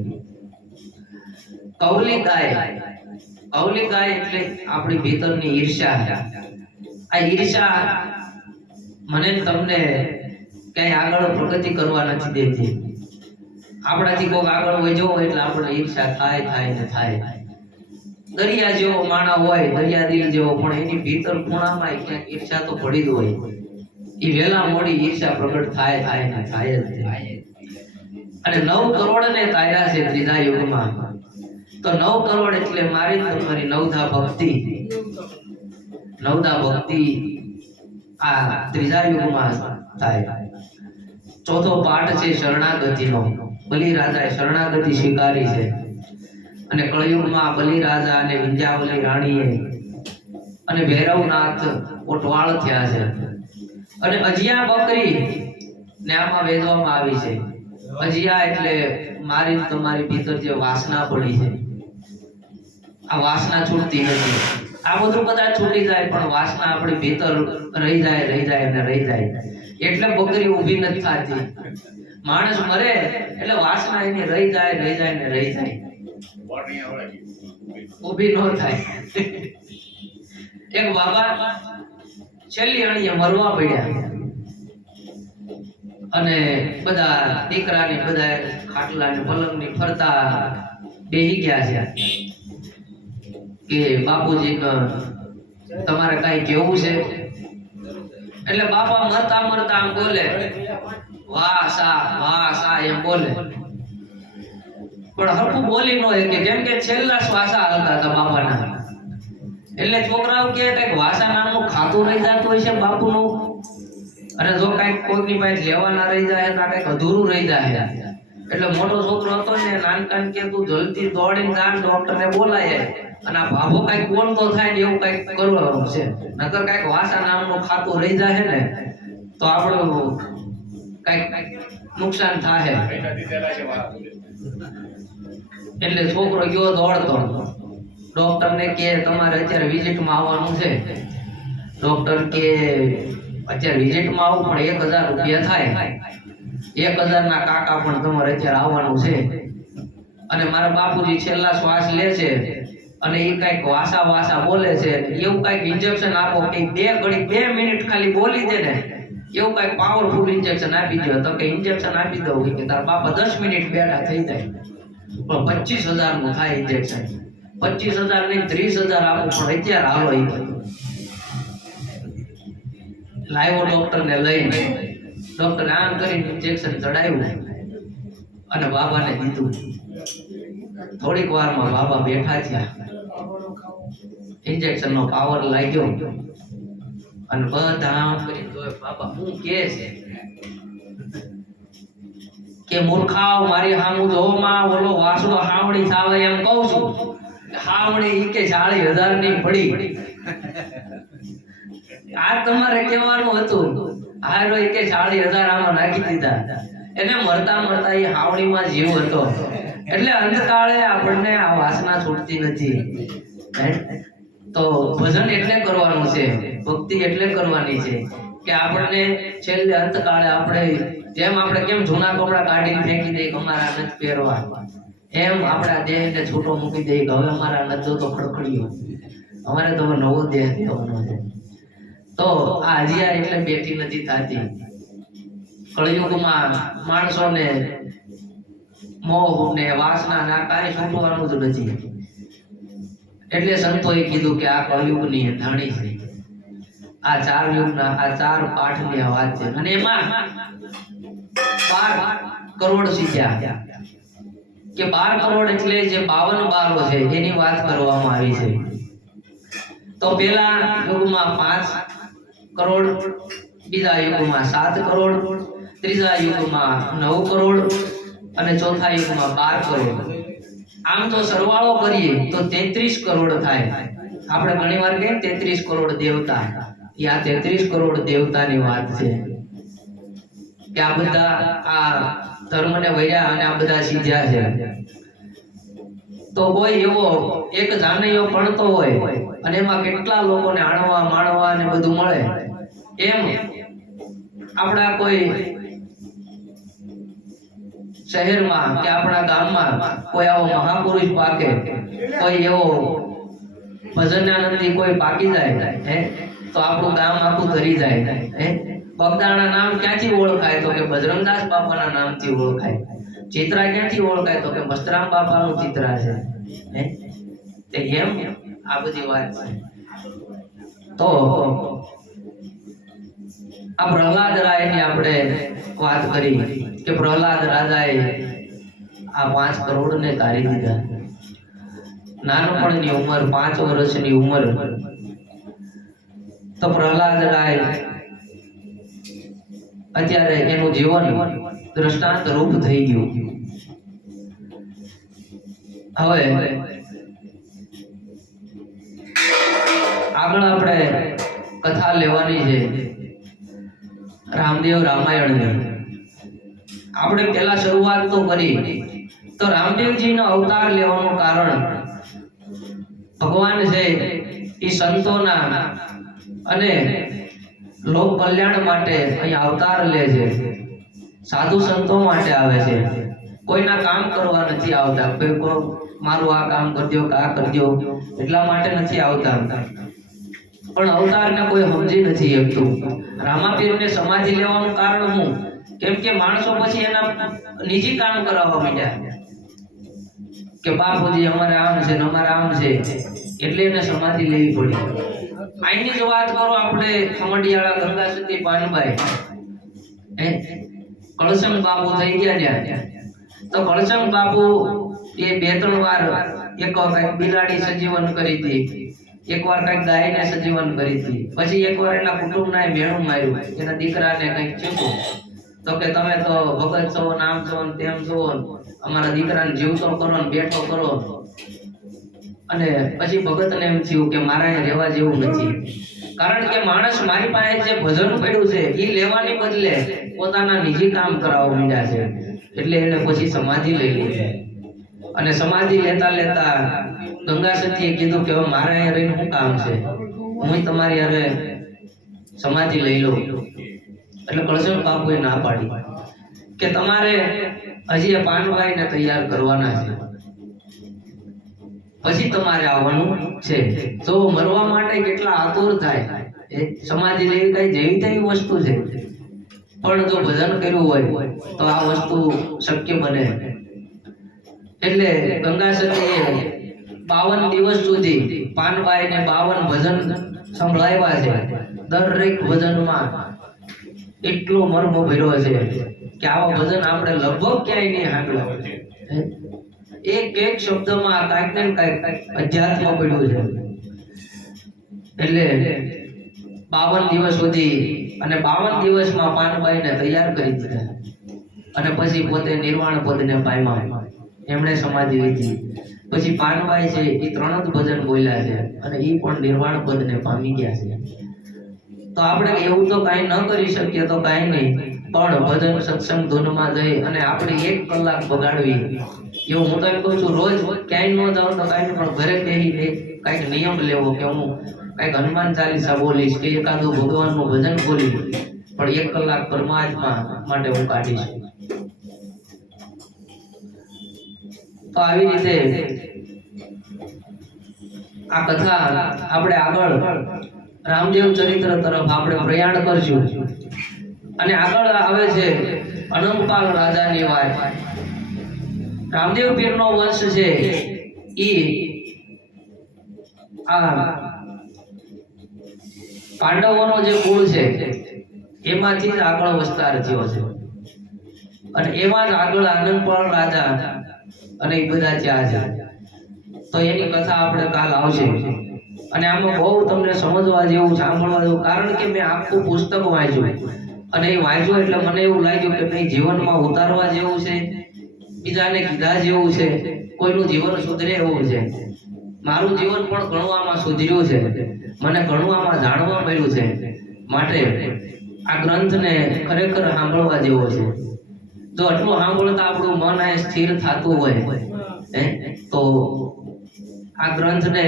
કૌલી ગાય એટલે આપણી ભીતરની ઈર્ષ્યા. આ ઈર્ષ્યા મને તમને કઈ આગળ પ્રગતિ કરવા નથી દેતી. આપણાથી કોઈક આગળ વધ્યો હોય એટલે આપણે ઈર્ષ્યા થાય. દરિયા જેવો માણા હોય, દરિયા દિલ જેવો, પણ એની ભીતર ખૂણામાં ક્યાંક ઈર્ષ્યા તો પડી જ હોય. એ વેલા મોડી ઈર્ષ્યા પ્રગટ થાય જ. અને 9 કરોડ ને તાર્યા છે ત્રીજા યુગમાં. તો 9 કરોડ એટલે મારી તમારી નવધા ભક્તિ આ ત્રીજા યુગમાં થાય. ચોથો પાઠ છે શરણાગતિનો. બલિ રાજાએ શરણાગતિ સ્વીકારી છે. અને કળયુગમાં બલિ રાજા અને વિંધ્યાવલી રાણીએ અને ભૈરવનાથ કોટવાળ થયા છે. અને અજિયા બકરી ને આમાં વેચવામાં આવી છે. અજિયા એટલે મારી તમારી ભીતર જે વાસના પડી છે, આ વાસના છૂટતી નથી. આ બધું કદાચ છૂટી જાય પણ વાસના આપણી ભીતર રહી જાય. એટલે બકરી ઊભી નથી થતી. માણસ મરે એટલે વાસના એની રહી જાય, ઊભી ન થાય. એક બાબા છેલ્લી અણીએ મરવા પડ્યા અને બધા દીકરાની બધા ખાટલા ને પલંગ ની ફરતા બેહી ગયા છે કે બાપુજી તમારે કઈ કેવું છે? એટલે બાપા મરતા આમ બોલે વાહ સા એમ બોલે, પણ હરખું બોલી ન કે કેમ કે છેલ્લા શ્વાસા હાલતા હતા બાપાના. એટલે છોકરાઓ કે કઈક વાસા નામનું ખાતું રહી જતું હોય છે બાપુનું. અને જો કઈક કોઈની પાસે લેવાના રહી જાય તો કઈક અધૂરું રહી જાય. એટલે મોટો છોકરો હતો ને નાનકાન કે તું જલ્દી દોડીને જા ડોક્ટરને બોલાય અને આ ભાભો કઈક બોલતો થાય ને એવું કઈક કરવાનું છે, નકર કઈક વાસા નામનું ખાતું રહી જાય ને તો આપણું કઈક નુકસાન થાય. એટલે છોકરો ગયો દોડતો ડોક્ટર ને કે તમારે અત્યારે વિઝિટમાં આવવાનું છે. ડોક્ટર કે અત્યારે વિઝિટમાં આવું પણ 1000 રૂપિયા થાય. 1000 ના કાકા પણ તમારે અત્યારે આવવાનું છે. અને મારા બાપુજી છેલ્લા શ્વાસ લે છે અને એ કઈક વાસા બોલે છે. એવું કઈક ઇન્જેક્શન આપો કે 2 મિનિટ ખાલી બોલી દે ને એવું કઈક પાવરફુલ ઇન્જેક્શન આપી દો. તો કે ઇન્જેક્શન આપી દઉં કે તાર બાપા 10 મિનિટ બેઠા થઈ જાય. પણ 25000 નું થાય ઇન્જેક્શન. 25000 નહીં 30000 આપું પણ અત્યારે હાલો. એ લાવ્યો ડોક્ટર ને લઈને, ડોક્ટર આમ કરીને ઇન્જેક્શન ચડાવ્યું અને બાબાને દીધું. થોડીક વારમાં બાબા બેઠા થયા, ઇન્જેક્શન નો પાવર લાગ્યો અને બધા આમ કરીને જોયે, બાબા હું કે છે કે મૂર્ખાઓ મારી સામું જોવો માં, ઓલો વાસળો હાવડી થાવે એમ કહું છું. હાવડી ઈ કે 40,000 ની પડી. આ તમારે કહેવાનું હતું. હારો ઈ કે 40,000 આમાં નાખી દીધા. એને મરતા મરતા એ હાવડીમાં જીવ હતો. એટલે અંતકાળે આપણને આ વાસના છૂટતી નથી. તો ભજન એટલે કરવાનું છે, ભક્તિ એટલે કરવાની છે કે આપણને છેલ્લે અંતકાળે આપણે જેમ આપણે કેમ જૂના કપડા કાઢીને ફેંકી દઈએ કે અમારા નથી પહેરવા, એમ આપણા દેહને છૂટો મૂકી દઈએ કે હવે અમારા નથી તો ખડખડ્યો, અમારે તો નવો દેહ થવાનો છે. તો આ હજીયા એટલે બેઠી નથી થતી. કળિયુગમાં માણસોને મોહ ને વાસના ના કાંઈ છૂટવાનું જ નથી. એટલે સંતોએ કીધું કે આ કળિયુગની ધણી છે. આ 4 યુગના આ 4 પાઠની આ વાત છે. અને એમાં 12 કરોડ શીખ્યા કે 12 કરોડ એટલે જે 52 બારો છે એની વાત કરવામાં આવી છે. તો પેલા યુગમાં 5 કરોડ, બીજા યુગમાં 7 કરોડ, ત્રીજા યુગમાં 9 કરોડ અને ચોથા યુગમાં 12 કરોડ. આમ તો સરવાળો કરીએ તો 33 કરોડ થાય. આપણે ઘણીવાર કહીએ 33 કરોડ દેવતા. આ 33 કરોડ દેવતાની વાત છે કે આ બધા આ ધર્મને વૈયા અને આ બધા સીધ્યા છે. તો કોઈ એવો એક જાનૈયો ભણતો હોય અને એમાં કેટલા લોકોને આણવા માણવા ને બધું મળે, એમ આપણા કોઈ શહેરમાં કે આપણા ગામમાં કોઈ આવો મહાપુરુષ પાકે, કોઈ એવો ભજનાનંદી કોઈ પાકી જાય તો આપણું ગામ આખું ધરી જાય. બગદાણા નામ ક્યાંથી ઓળખાય તો કે બજરંગદાસ બાપાના નામથી ઓળખાય. ચિત્રા ક્યાંથી ઓળખાય તો કે મસ્તરામ બાપાનું ચિત્રા છે. તે એમ આ બધી વાત છે. તો આ પ્રહલાદ રાયની આપણે વાત કરી કે પ્રહલાદ રાજાએ આ 5 કરોડને તારી દીધા. નાનપણની ઉંમર 5 વર્ષની ઉંમર. તો પ્રહલાદ રાય અત્યારે એનું જીવન દ્રષ્ટાંત રૂપ થઈ ગયું. હવે આગળ આપણે કથા લેવાની છે રામદેવ રામાયણની. આપણે પહેલા શરૂઆત તો કરી. તો રામદેવજીનો અવતાર લેવાનું કારણ ભગવાન છે એ સંતોના અને લોક કલ્યાણ માટે અહીં અવતાર લે છે. સાધુ સંતો માટે આવે છે. કોઈના કામ કરવા નથી આવતા. કોઈ મારું આ કામ કરજો કે આ કરજો એટલા માટે નથી આવતા. પણ અવતારને કોઈ સમજી નથી શકતું. રામાપીરને સમાધિ લેવાનું કારણ શું? કેમ કે માણસો પછી એના નિજી કામ કરાવવા માંડ્યા કે બાપુજી અમારે આમ છે ને અમારે આમ છે, એટલે એને સમાધિ લેવી પડી. આઈની જ વાત કરો આપણે ખમડિયાળા ગંગાસતી પાનભાઈ કળસંગ બાપુ થઈ ગયા ત્યાં. તો કળસંગ બાપુ એ 2-3 વાર એક કઈક બિલાડી સજીવન કરી હતી, એકવાર કઈક ગાયને સજીવન કરી હતી, પછી એકવાર એના કુટુંબના મેણું માર્યું. એના દીકરાને કઈક ચૂક્યું તો કે તમે તો ભગત છો, નામ છો ને તેમ છો, અમારા દીકરાને જીવતો કરો ને બેઠો કરો. અને પછી ભગતને એમ થયું કે મારા અહીંયા રહેવા જેવું નથી. કારણ કે માણસ મારી પાસે જે ભજન પડ્યું છે એ લેવાની બદલે પોતાના નિજી કામ કરાવવા માંડ્યા છે. એટલે એને પછી સમાધિ લઈ લીધી. અને સમાધિ લેતા લેતા ગંગા સતીએ કીધું કે હવે મારા અહીંયા રહીને શું કામ છે, હું તમારી હારે સમાધિ લઈ લઉં. એટલે કળસંગ બાપુએ ના પાડી કે તમારે હજી એ પાનભાઈને તૈયાર કરવાના છે, પછી તમારે આવવાનું છે. જો મરવા માટે કેટલા આતુર થાય. એ સમાધિ લેવી કઈ જેવી તેવી વસ્તુ છે, પણ જો ભજન કર્યું હોય તો આ વસ્તુ શક્ય બને. એટલે ગંગા સતીએ 52 દિવસ સુધી પાનભાઈને 52 ભજન સંભળાવ્યા છે. દરેક ભજનમાં એટલો મર્મ ભર્યો છે કે આવા ભજન આપણે લગભગ ક્યાંય નહીં સાંભળ્યા. એક એક શબ્દમાં કાંઈક ને કાંઈક અધ્યાત્મ પડ્યું છે. એટલે 52 દિવસ સુધી અને 52 દિવસમાં પાનબાઈને તૈયાર કરી દીધા અને પછી પોતે નિર્વાણ પદને પામ્યા. એમણે સમાધિ લીધી. પછી પાનબાઈ છે એ 3 જ ભજન બોલ્યા છે અને એ પણ નિર્વાણ પદને પામી ગયા છે. તો આપણે એવું તો કાંઈ ન કરી શકીએ તો કાંઈ નહીં, પણ ભજન સત્સંગ ધૂનમાં જઈ અને આપણે 1 કલાક બગાડવી. એવું હું તો એમ કહું છું, રોજ ક્યાંય ન જાઓ તો કાંઈ નહીં, પણ ઘરે બેસીને કાંઈક નિયમ લેવો કે હું કાંઈક હનુમાન ચાલીસા બોલીશ કે એકાદું ભગવાનનું ભજન બોલીશ, પણ 1 કલાક પરમાત્મા માટે હું કાઢીશ. તો આવી રીતે આ કથા આપણે આગળ રામદેવ ચરિત્ર તરફ આપણે પ્રયાણ કરશું. અને આગળ આવે છે અનંગપાલ રાજાની વાત. રામદેવ પીરનો વંશ છે ઈ આ પાંડવોનો જે કુળ છે એમાંથી જ આગળ વિસ્તાર થયો છે. અને એમાં જ આગળ અનંગપાલ રાજા અને એ બધા ત્યાં છે. તો એની કથા આપણે કાલ આવશે. અને આમાં બહુ તમને સમજવા જેવું, સાંભળવા જેવું, કારણ કે મેં આખું પુસ્તક વાંચ્યું અને એ વાંચ્યું એટલે મને એવું લાગ્યું કે નહીં, જીવનમાં ઉતારવા જેવું છે, બીજાને કીધા જેવું છે, કોઈનું જીવન સુધરે એવું છે. મારું જીવન પણ ઘણું આમાં સુધર્યું છે, મને ઘણું આમાં જાણવા મળ્યું છે. માટે આ ગ્રંથને ખરેખર સાંભળવા જેવો છે. જો આટલું સાંભળતા આપણું મન આ સ્થિર થતું હોય તો આ ગ્રંથને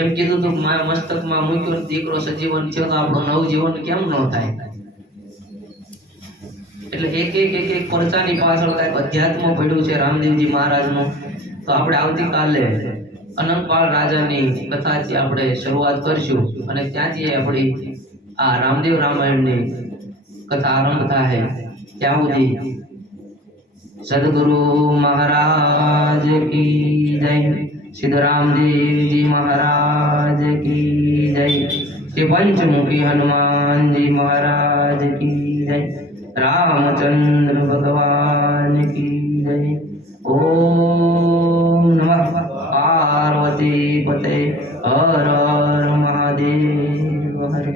એમ કીધું તું મારા મસ્તકમાં મૂક્યો દીકરો સજીવન થયો તો આપણું નવજીવન કેમ ન થાય? એટલે એક પરચાની પાછળ કઈક અધ્યાત્મ પડ્યું છે રામદેવજી મહારાજનું. તો આપણે આવતીકાલે અનંતપાલ રાજાની કથાથી આપણે શરૂઆત કરશું અને ત્યાંથી આપણી આ રામદેવ રામાયણની કથા આરંભ થાય. ત્યાં સુધી સદગુરુ મહારાજ કી જય, સિદ્ધરામદેવજી મહારાજ કી જય, શ્રી પંચमुखी हनुमानजी महाराज की जय, रामचंद्र भगवान की जय. ओम नमः पार्वती पते हर हर महादेव हर.